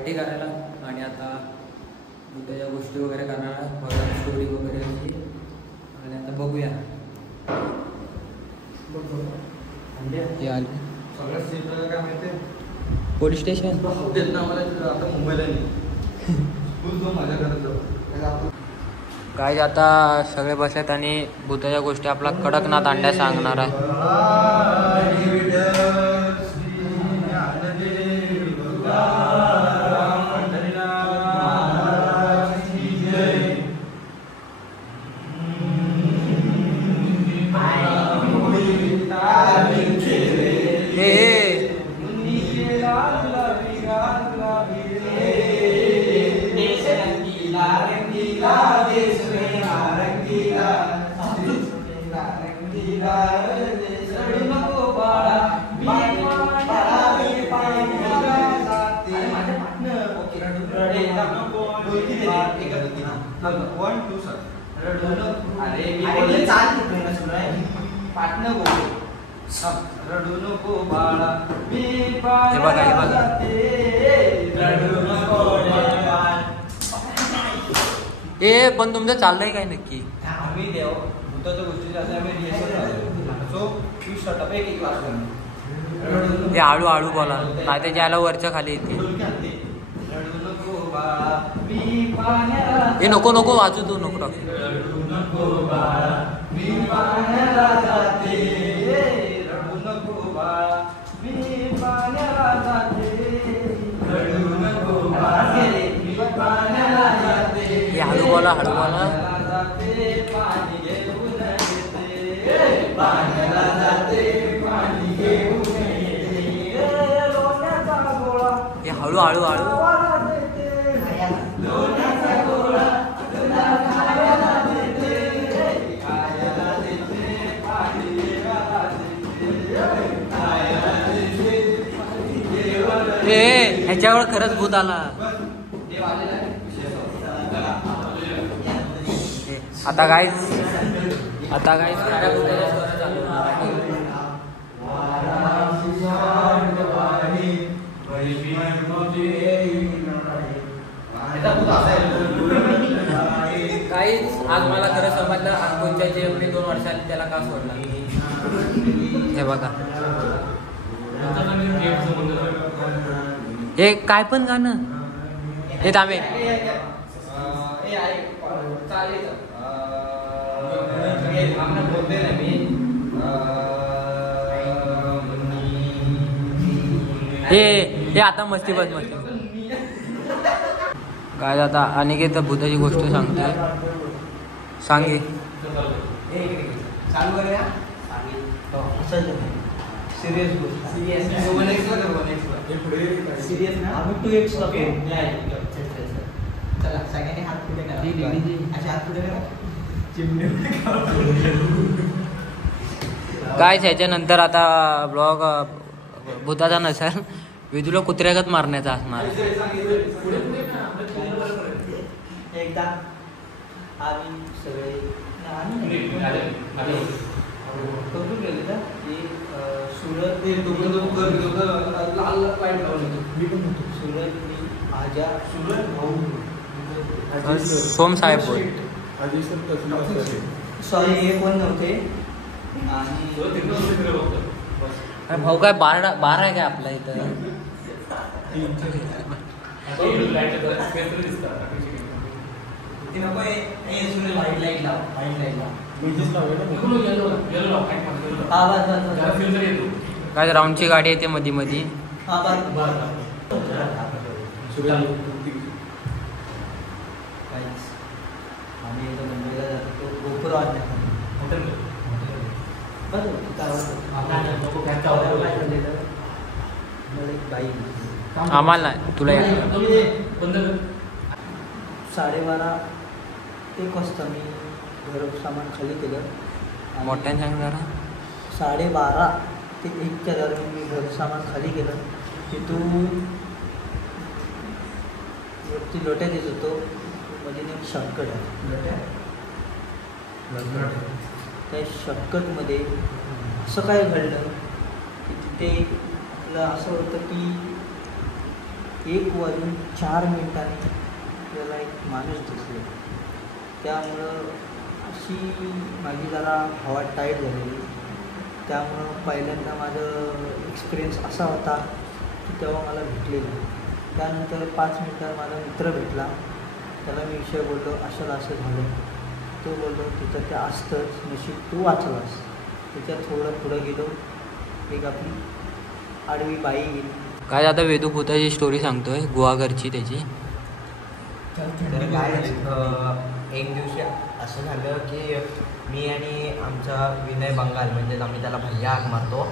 Party करायला आणि आता बुद्धाच्या गोष्टी वगैरे करणार बघा स्टोरी वगैरे अशी आणि आता बघूया हे आले सगळ्यात काय माहिती पोलीस स्टेशन आता मुंबईला मजा करत काय आता सगळे बसलेत आणि बुद्धाच्या गोष्टी आपला कडकनाथ अंड्या सांगणार आहे. हे पण तुमचं चाललंय काय नक्की? आम्ही देव भूताच्या गोष्टी ते हळू बोला नाही ते ज्याला वरच्या खाली येते. हे नको वाजू तू नको हळू बोला हे हळू ह्याच्यावर खरंच भूत आला. आता काय काहीच आज मला खरं समजलं अनुभवच्या जे एवढे 2 वर्षात त्याला का सोडला. हे बघा हे काय पण गाणं हे थांबे हे आता मस्ती काय आता अनिकेत भूताची गोष्ट सांगतोय. सांगे काय ह्याच्यानंतर आता ब्लॉग भूताचा नसेल विदूला कुत्र्यागत मारण्याचा असणार. एकदा आम्ही सगळे सोम साहेब बोल सॉरी हे कोण नव्हते. आणि भाऊ काय बारा आहे काय आपल्या इथं? काय राऊंडची गाडी येते मध्ये आम्हाला तुला 12:30 1 वाजता मी घर सामान खाली केलं. मोठ्याने सांग जरा. 12:30 ते 1च्या दरम्यान मी घर सामान खाली केलं. तिथून वरती लोट्यात येत होतो. मध्ये एक शॉर्टकट आहे त्या शॉर्टकटमध्ये असं काय घडलं की तिथे आपलं असं होतं की 1:04 त्याला एक माणूस दिसले. त्यामुळं अशी माझी जरा हवा टाईट झालेली. त्यामुळं पहिल्यांदा माझं एक्सपिरियन्स असा होता की तेव्हा मला भेटलेलं. त्यानंतर 5 मिनटात माझा मित्र भेटला. त्याला मी विषय बोललो, असं असं झालं. तो बोललो तिथं ते असतंच, नशीब तू वाचलास. त्याच्यात थोडं पुढं गेलो, एक आपली आडवी बाई गेली. काय आता वेदू भूताची स्टोरी सांगतोय गुहागरची त्याची. तर काय एक दिवशी असं झालं की मी आणि आमचा विनय बंगाल म्हणजे आम्ही त्याला भैया हाक मारतो.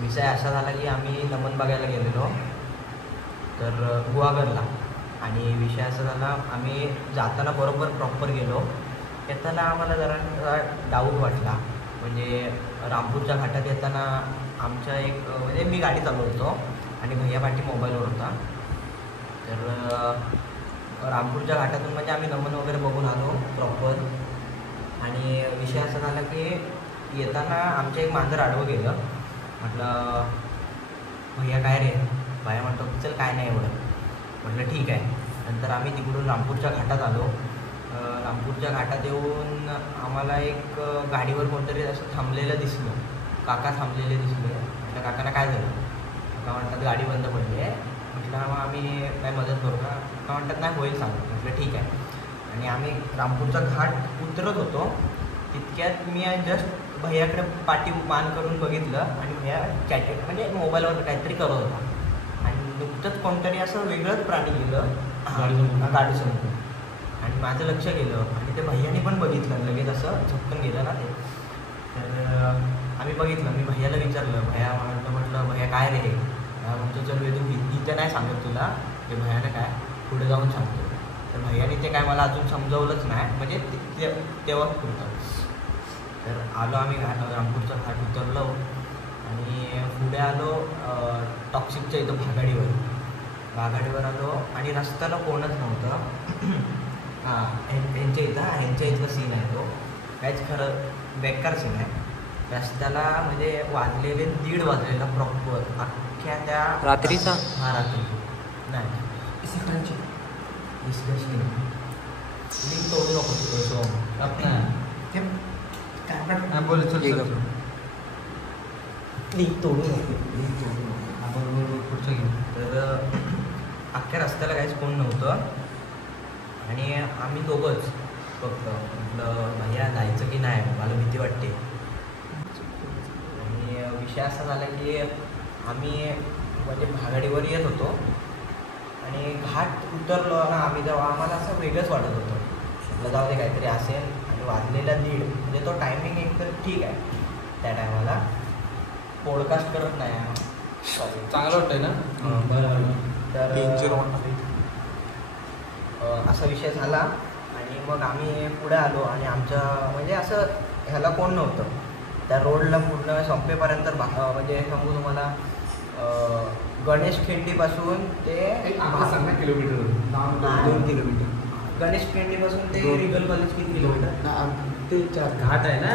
विषय असा झाला की आम्ही नमन बघायला गेलेलो तर गुहागरला. आणि विषय असा झाला, आम्ही जाताना बरोबर प्रॉपर गेलो. येताना आम्हाला जरा डाऊट वाटला. म्हणजे रामपूरच्या घाटात येताना आमच्या एक म्हणजे मी गाडी चालवतो आणि भैया पाठी मोबाईलवर होता. तर रामपूरच्या घाटातून म्हणजे आम्ही नमन वगैरे बघून आलो प्रॉपर. आणि विषय असा झाला की येताना आमचं एक मांजर आडवं गेलं. म्हटलं भैया काय रे? भैया म्हणतो चल काय नाही एवढं. म्हटलं ठीक आहे. नंतर आम्ही तिकडून रामपूरच्या घाटात आलो. रामपूरच्या घाटात येऊन आम्हाला एक गाडीवर कोणतरी असं थांबलेलं दिसलं. काका थांबलेले दिसले. म्हटलं काकांना काय झालं? काका म्हणतात गाडी बंद पडली आहे. म्हटलं मग आम्ही काय मदत करू का? काका म्हणतात नाही होईल सांग. म्हटलं ठीक आहे. आणि आम्ही रामपूरचा घाट उतरत होतो तितक्यात मी जस्ट भैयाकडे पाठी मान करून बघितलं आणि भैया चॅटेड म्हणजे मोबाईलवर काहीतरी करत होता. आणि नुकतंच कोणतरी असं वेगळंच प्राणी गेलं गाडीसमोर. आणि माझं लक्ष गेलं आणि ते भैयाने पण बघितलं. लगेच असं झपकन गेलं ना ते. तर आम्ही बघितलं. मी भैयाला विचारलं, भैया म्हटलं भैया काय रे? म्हणतो चल वेदू इथे नाही सांगत तुला, ते भैयाने काय पुढे जाऊन सांगतो. तर भैयाने ते काय मला अजून समजवलंच नाही म्हणजे तेव्हा पुरतं. तर आलो आम्ही रामपूरचा घाट उतरलो आणि पुढे आलो टॉक्सिकच्या इथं भागाडीवर आलो आणि रस्त्याला कोणच नव्हतं. ह्यांच्या इथलं सीन आहे तो. काहीच खरं बेकार सीन आहे. रस्त्याला म्हणजे वाजलेले 1:30 वाजलेला प्रॉपर अख्ख्या त्या रात्रीचा. हा रात्री नाही सकाळची डिस्कशन लिंक तोडू नको सोम ते काय बोल चल लिंक तोडू नको. बरोबर पुढचं घेऊ. तर अख्ख्या रस्त्याला काहीच कोण नव्हतं आणि आम्ही दोघंच फक्त. म्हटलं भैया जायचं की नाही, मला भीती वाटते. आणि विषय असा झाला की आम्ही म्हणजे भागाडीवर येत होतो आणि घाट उतरलो ना आम्ही जेव्हा आम्हाला असं वेगळंच वाटत होतं. म्हटलं जाऊ दे काहीतरी असेल. आणि वाजलेला 1:30 म्हणजे तो टायमिंग एकतर ठीक आहे. त्या टायमाला पॉडकास्ट करत नाही सॉरी चांगलं वाटतंय ना? तर असा विषय झाला. आणि मग आम्ही पुढे आलो आणि आमच्या म्हणजे असं ह्याला कोण नव्हतं. त्या रोडला पूर्ण संपेपर्यंत म्हणजे सांगू तुम्हाला गणेश खिंडीपासून ते 2 किलोमीटर. गणेश खिंडीपासून ते रिगल कॉलेज किती किलोमीटर? ते घाट आहे ना.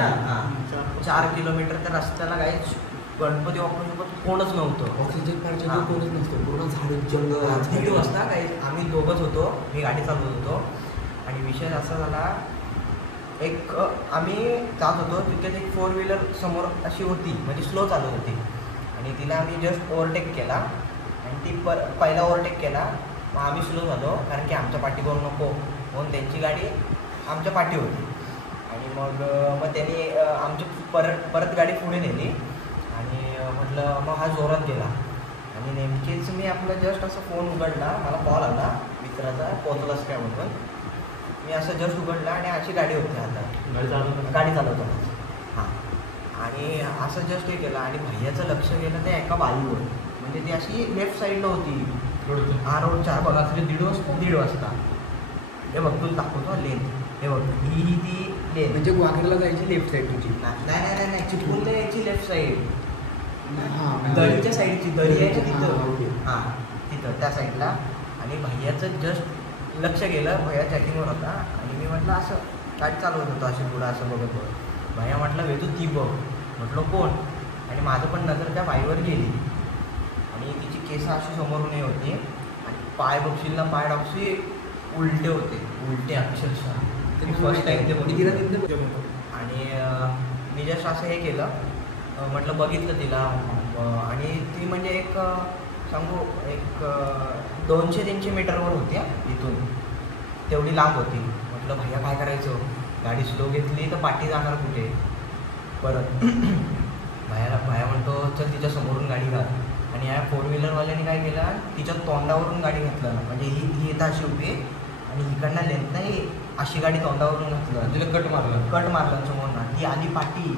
4 किलोमीटर त्या रस्त्याला काहीच गणपती बाप्पासोबत कोणच नव्हतं. ऑक्सिजन पार्टीचं कोणच नसतं. पूर्ण झाड जंगल. 1:30 वाजता काही आम्ही दोघंच होतो. मी गाडी चालवत होतो. आणि विषय असा झाला एक आम्ही जात होतो तिथे एक 4 व्हीलर समोर अशी होती म्हणजे स्लो चालत होती. आणि तिला आम्ही जस्ट ओव्हरटेक केला आणि ती पहिला ओव्हरटेक केला. मग आम्ही स्लो झालो कारण की आमच्या पाठी कोण नको म्हणून त्यांची गाडी आमच्या पाठी होती. आणि मग त्यांनी आमची परत गाडी पुढे नेली. आणि म्हटलं मग हा जोरात गेला. आणि नेमकीच मी आपलं जस्ट असं फोन उघडला, मला कॉल आला मित्राचा, पोहोचलास काय म्हणून. मी असं जस्ट उघडला आणि अशी गाडी होती आता गाडी चालवतो. हां. आणि असं जस्ट हे केलं आणि भैयाचं लक्ष गेलं ते एका बाईवर. म्हणजे ती अशी लेफ्ट साईडला होती हा रोडच्या. बघा रात्री 1:30 वाजता. हे बघ तुला दाखवतो लेन. हे बघ ही ती लेन म्हणजे वाघेरला जायची लेफ्ट साईड तुझी. नाही चिपळूणला यायची लेफ्ट साईड. दरीच्या साईडची दरी आहे ना तिथं. हां तिथं त्या साईडला. आणि भैयाचं जस्ट लक्ष गेलं. भैया चॅटिंगवर होता आणि मी म्हटलं असं गाडी चालवत होतो अशी पुढं असं बघत होतो. भैया म्हटलं वेदू ती बघ. म्हटलं कोण? आणि माझं पण नजर त्या बाईवर गेली आणि तिची केस अशी समोरून हे होती आणि पाय बघशील ना पाय डॉक्सी उलटे होते अक्षरशः. फर्स्ट टाईम ते बघितलं. आणि मी जस्ट असं हे केलं, म्हटलं बघितलं तिला आणि ती म्हणजे एक सांगू एक 200-300 मीटरवर होती इथून, तेवढी लांब होती. म्हटलं भैया काय करायचं, गाडी स्लो घेतली तर पाठी जाणार कुठे परत. भैया म्हणतो चल तिच्या समोरून गाडी घाल. आणि या 4 व्हीलरवाल्याने काय केलं, तिच्या तोंडावरून गाडी घातलं. म्हणजे ही येतं अशी उभी आणि इकडनं लेन्थ नाही अशी गाडी तोंडावरून घातलं. तिला कट मारलं समोरनं. ती आली पाठी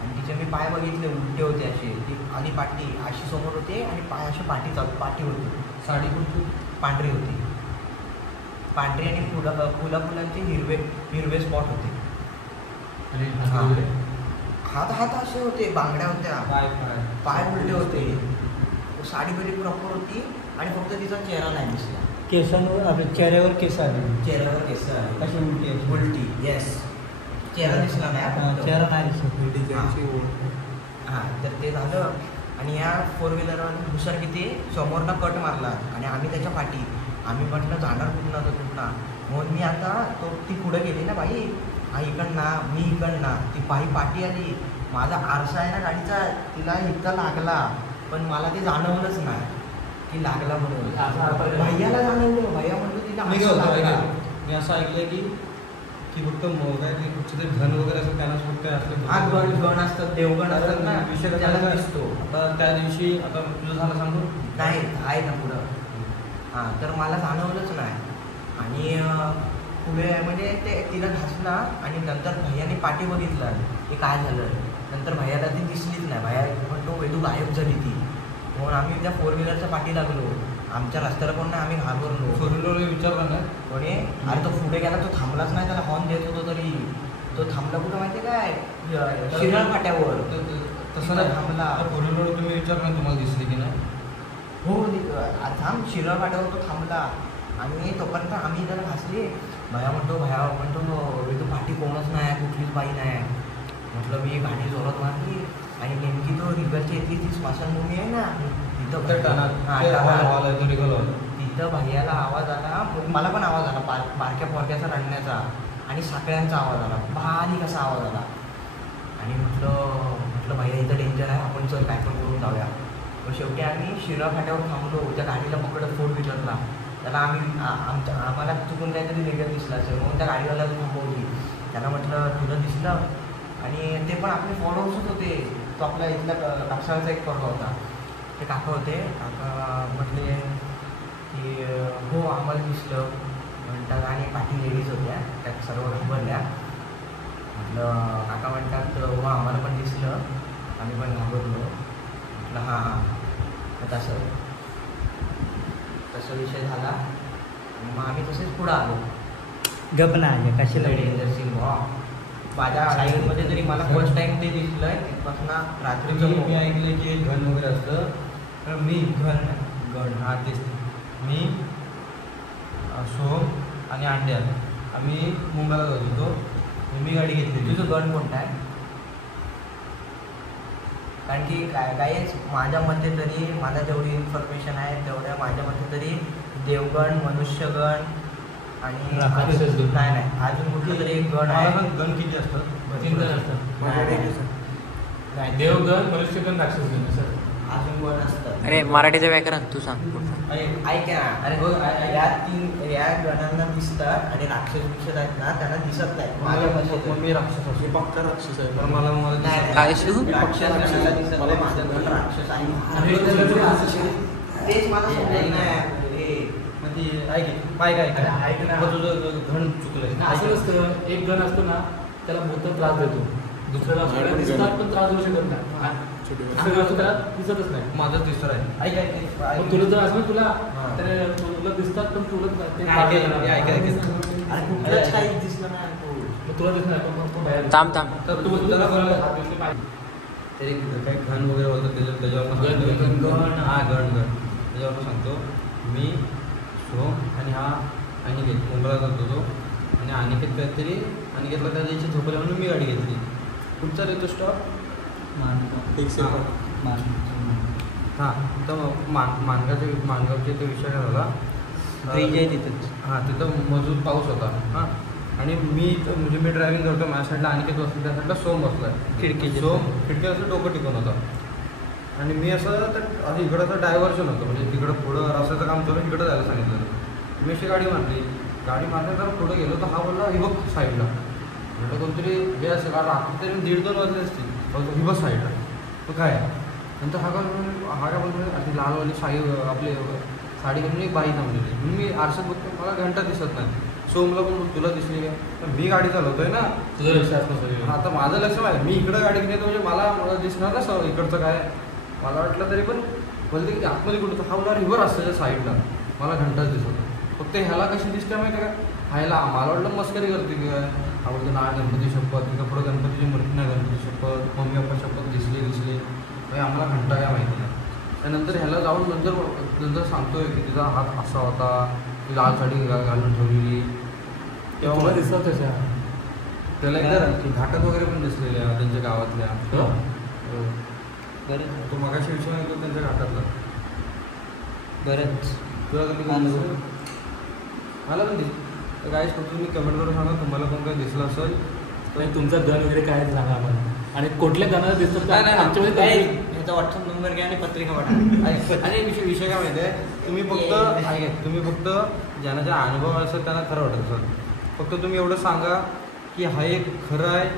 आणि तिचे मी पाय बघितले उलटे होते असे. ती आली पाठी अशी समोर होते आणि पाय असे पाठी होती. साडी कुठची पांढरी होती, पांढरी आणि फुलांचे हिरवे स्पॉट होते. आणि हात असे होते, बांगड्या होत्या, पाय उलटे होते. साडी बरी प्रॉपर होती आणि फक्त तिचा चेहरा नाही दिसला. केसांवर चेहऱ्यावर केस आले. चेहऱ्यावर केस आले. कशी उलटी उलटी येस. चेहरा दिसला नाही. चेहरा नाही दिसत. हां तर ते झालं. आणि या 4 व्हीलरवर हुशार किती, समोरनं कट मारला आणि आम्ही त्याच्या पाठी. आम्ही म्हटलं जाणार कुठनं. म्हणून मी आता ती पुढे गेली ना बाई, हा इकडनं मी इकडनं. ती बाई पाठी आली. माझा आरसा आहे ना गाडीचा, तिला इतका लागला पण मला ते जाणवलंच नाही की लागला म्हणून. भैयाला जाणवलं. भैया म्हणतो तिला लागला. मी असं ऐकलंय की फक्त काय ते कुठचे ते घन वगैरे असं त्यांना फक्त असलं. गण असतात, देवगण असतात ना, विषय त्याला दिसतो. आता त्या दिवशी आता तुझं झालं सांगू नाही आहे ना पुढं. हां तर मला जाणवलंच नाही. आणि पुढे म्हणजे ते तिला घासला आणि नंतर भैयाने पाठी बघितलं की काय झालं. नंतर भैयाला ती दिसलीच नाही. भैया म्हणतो वेदू गायब झाली ती. म्हणून आम्ही त्या 4 व्हीलरच्या पाठी लागलो. आमच्या रस्त्याला कोण नाही, आम्ही घाबरलो. फोरव्हीलर विचारलं नाही कोणी अरे तो पुढे गेला, तो थांबलाच नाही. त्याला हॉर्न देत होतो तरी तो थांबला कुठं माहिती काय, शिराळ फाट्यावर. तसं नाही थांबला. फोरव्हीलर तुम्ही विचारलं तुम्हाला दिसली की नाही. हो थांब, शिराळ फाट्यावर तो थांबला. आणि तोपर्यंत आम्ही त्याला घासले. भैया म्हणतो तू पाठी कोणच नाही, कुठलीच बाई नाही. म्हटलं मी गाडी जोरात मारली आणि नेमकी तो रिगलची इथली ती स्मशानभूमी आहे ना तिथं तिथं भैयाला आवाज आला. मला पण आवाज आला बारक्या पोरक्याचा रडण्याचा आणि साखळ्यांचा आवाज आला, बारीक असा आवाज आला. आणि म्हटलं भैया इथं डेंजर आहे, आपण चल काय पण करून जाऊया. मग शेवटी आम्ही शिरा फाट्यावर थांबलो. त्या गाडीला पकडत 4 व्हीलरला. त्याला आम्हाला चुकून काहीतरी वेगळं दिसलं असेल म्हणून त्या गाडीवाल्याला थांबवली. त्याला म्हटलं तुला दिसलं. आणि ते पण आपले फॉलोअर्सच होते. तो आपला इथला कापसाळचा एक पोरगा होता. ते काका होते. काका म्हटले की हो आम्हाला दिसलं म्हणतात. आणि पाठी लेडीज होत्या, त्या सर्व घाबरल्या. म्हटलं काका म्हणतात हो आम्हाला पण दिसलं, आम्ही पण घाबरलो. म्हटलं हां तसा विषय झाला. मग आम्ही तसेच पुढं आलो. गप नाही कशाला डेंजर सीन माझ्या लाईफमध्ये तरी मला फर्स्ट टाइम ते दिसलं आहे. तिथपासून रात्रीचं मी ऐकलं की घन वगैरे असतं. तर मी गण हा तेच मी सोहम आणि अंड्या आम्ही मुंबईला जात होतो. मी गाडी घेतली. तुझं गण कोणता आहे? कारण की काहीच माझ्या मते तरी, मला जेवढी इन्फॉर्मेशन आहे तेवढ्या माझ्या मते तरी देवगण, मनुष्यगण आणि नाही अजून कुठलं तरी एक गण आहे. गण किती असतात? 3 गण असतात. नाही देवगण, मनुष्यगण, राक्षसगण सर. अजून गण असतात. अरे मराठीचं व्याकरण तू सांग. ऐक ना, अरे या गणांना दिसतात आणि राक्षस दिसत आहेत ना, त्यांना दिसत नाही. मी राक्षस असतो. पक्का राक्षस आहे. तर मला काय शिव? राक्षसाला दिसत नाही. माझं गण राक्षस आहे. तेच मला समजत नाही. पाय काय ऐक ना. तुझं घण चुकलंय. असं नसतं. एक गण असतो ना त्याला भूत त्रास देतो, दुसऱ्याला आपल्याला दिसतात पण त्रास देऊ शकत नाही. असं गण असतो त्याला दिसतच नाही. माझं तिसरं आहे. मग तुला जर असं तुला तर तुला दिसतात पण तुला ते त्रास देणार नाही. कुठलंच काही दिसलं नाही. मग तुला दिसणार पण बाहेर थांब तर तू त्याला तरी काही घण वगैरे होतं त्याच्यावर हा गण त्याच्यावर सांगतो. मी सोहम आणि हा अनिकेत मुंबईला जात होतो. आणि अनिकेत काहीतरी अनिकेतला त्या दिवशी झोपल्या म्हणून मी गाडी घेतली. कुठचा देतो स्टॉप? हां तर मानगावचे ते विषय काय झाला ब्रिज आहे तिथंच. हां तिथं मजबूत पाऊस होता. हां आणि मी ड्रायव्हिंग करतो, माझ्या साईडला अनिकेत बसला, त्या साईडला सोम बसला. खिडकी असं डोकं टिकून होतं आणि मी असं इकडं डायव्हर्शन होतं, म्हणजे तिकडं पुढं रस्त्याचं काम करून इकडं जायला सांगितलं. मी अशी गाडी मारली तर पुढं गेलो तर हा बोलला ही बघ साईडला. म्हटलं कोणतरी हे असं कारण आता तरी 1:30-2 वाजले असतील, ही बघ साईडला. तो काय नंतर हा काय बोलतो अशी लालवाली आपली साडी घेऊन एक बाई थांबलेली. म्हणून मी आरशात बघतो, मला घंटा दिसत नाही. सोमला पण तुला दिसली काय, तर मी गाडी चालवतोय ना, तुझं लक्ष असतं. आता माझं लक्ष आहे, मी इकडं गाडी घेऊन येतो म्हणजे मला दिसणार ना इकडचं काय. मला वाटलं तरी पण बोलते की आतमध्ये कुठं, हा बोलणार रिव्हर असतं साईडला, मला घंटाच दिसत. फक्त ह्याला कशी दिसते माहिती का, ह्याला मला वाटलं मस्करी करते की काय, आवडतं ना गणपती शपथ, तिथं पुढं गणपतीची मूर्ती नाही, गणपती शपथ, मम्मी पप्पा शपथ दिसली आम्हाला घंटा काय माहिती नाही. त्यानंतर ह्याला जाऊन नंतर सांगतोय की तिचा हात असा होता, ती लाल साडी घालून ठेवलेली. तेव्हा दिसत तशा त्याला एकदा घाटात वगैरे पण दिसलेल्या त्यांच्या गावातल्या. बरं तो मगाशी विषय नाही त्यांच्या घाटातला. बरंच तुला कधी मला पण दिसत काय तुम्ही कमेंट करून सांगा तुम्हाला कोण काही दिसलं असेल. आणि तुमचा गण वगैरे काय सांगा आपण, आणि कुठल्या गणाला दिसतात नाही, आमच्यामध्ये याचा व्हॉट्सअप नंबर घ्या आणि पत्रिका पाठवा. आणि विषय काय माहिती आहे, तुम्ही फक्त ज्यांना जे अनुभव असेल त्यांना खरं वाटत असेल. फक्त तुम्ही एवढं सांगा की हा एक खरं आहे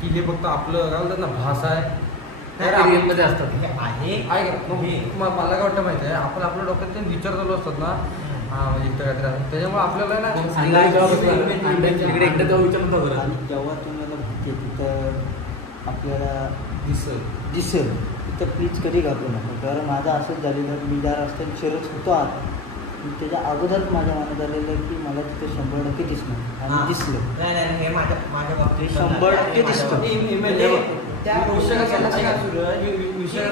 की हे फक्त आपलं काय बोलतात ना भास आहे. रिअलमध्ये असतात. मला काय वाटतं माहिती आहे, आपण आपल्या डोक्यात ते विचार चालू असतात ना, म्हणजे इथं काहीतरी असतं, त्याच्यामुळे आपल्याला ना इकडे एकदा तेव्हा विचार नव्हता बरं. आणि जेव्हा तुम्हाला भीती तिथं आपल्याला दिसेल तिथं प्लीज कधी घाबरू नका. कारण माझं असंच झालेलं, मी ज्या रस्त्याने शिरत होतो आत, त्याच्या अगोदरच माझ्या मनात आलेलं की मला तिथं 100% दिसणार आणि दिसलं. नाही हे माझ्या बाबतीत 100% दिसतं. विषय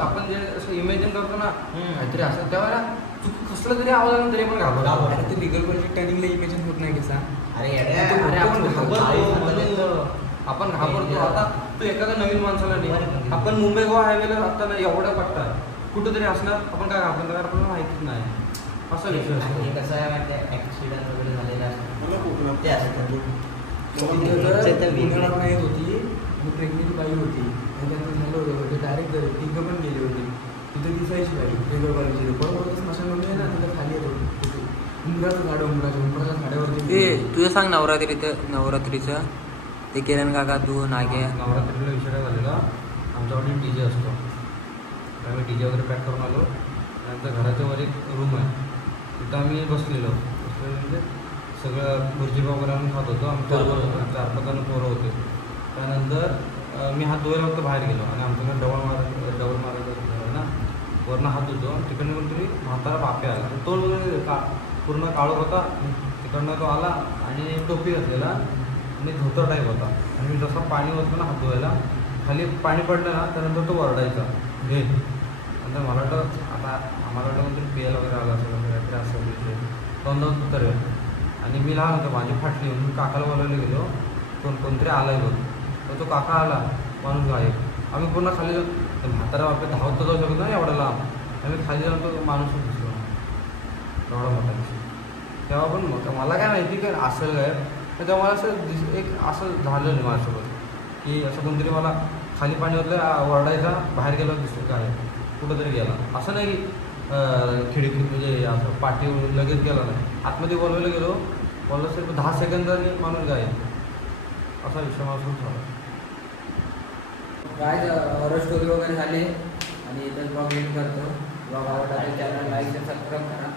आपण जे असं इमॅजिन करतो ना काहीतरी असं, तेव्हा कसलं तरी आवाज आला तरी पण घाबरतो. ते लिगल प्रोजेक्ट टर्निंगला इमेजिन होत नाही कसा. आपण घाबरतो. आता तू एखाद्या नवीन माणसाला नाही, आपण मुंबई गोवा हायवेला जाताना एवढा पट्टा कुठंतरी असणार, आपण काय घाबरणार, आपल्याला माहितीच नाही. असा विषय असतो. कसं आहे माहिती आहे, ॲक्सिडेंट वगैरे झालेला असतो ते असतं. पुण्याला येत होती आणि प्रेग्नेंट बाई होती आणि त्यांचं झालं होतं ते डायरेक्ट तिघं पण गेले होते. तिथं दिसायची बाई वेगळं बाईची बरोबर स्मशानभूमी आहे ना, तिथं खाली येत होती. उमराचं झाडं उमराच्या झाडावरती. तुझं सांग नवरात्रीचं ते किरण काका तू नाग्या. नवरात्रीला विषय काय झालेला, आमच्याकडे DJ असतो. आम्ही DJ वगैरे पॅक करून आलो. त्यानंतर घराच्या वर एक रूम आहे, तिथं आम्ही बसलेलो म्हणजे सगळं भुर्जी वगैरे आम्ही खात होतो. आमच्या 4-5 जण पोरं होते. त्यानंतर मी हात धुवायला फक्त बाहेर गेलो आणि आमच्याकडे डबल मारायचं ना, वरनं हात धुतो. तिकडनं कोणतरी म्हातारा बापे आला, तो पूर्ण काळोख होता. तिकडनं तो आला आणि टोपी घातलेला आणि धोतर टाईप होता. आणि मी जसं पाणी होतं ना हात धुवायला, खाली पाणी पडलं ना त्यानंतर तो वरडायचा घे. नंतर मला वाटतं आता आम्हाला वाटतं कोणतरी पियाला वगैरे आला असेल काहीतरी असं विषय तोंडावर तर. आणि मी लहान होतो, माझी फाटली. मी काकाला बोलायला गेलो, कोणतरी आला आहे बघ. तर तो काका आला, माणूस गायब. आम्ही पूर्ण खाली जाऊ, म्हातारा बापे धावत जाऊ शकत नाही एवढा लांब. आम्ही खाली जाऊन तो माणूसच दिसलो एवढा मोठा दिसतो. तेव्हा पण मला काय माहिती काय असेल काय, तर तेव्हा मला असं एक असं झालं नाही माझ्यासोबत की असं कोणतरी मला खाली पाणी होतं वरडायचा, बाहेर गेला दिसतो काय कुठंतरी गेला. असं नाही की खिडकी म्हणजे असं पाठी लगेच गेला नाही. आतमध्ये बोलवायला गेलो, बोललं असेल 10 सेकंदांनी माणूस गायब. असा विषय माझ्यासोबत झाला. काय हॉरर स्टोरी वगैरे झाली आणि इथं ब्लॉग एंड करतो. ब्लॉग आवडला तर चॅनल लाईक आणि सबस्क्राईब करा.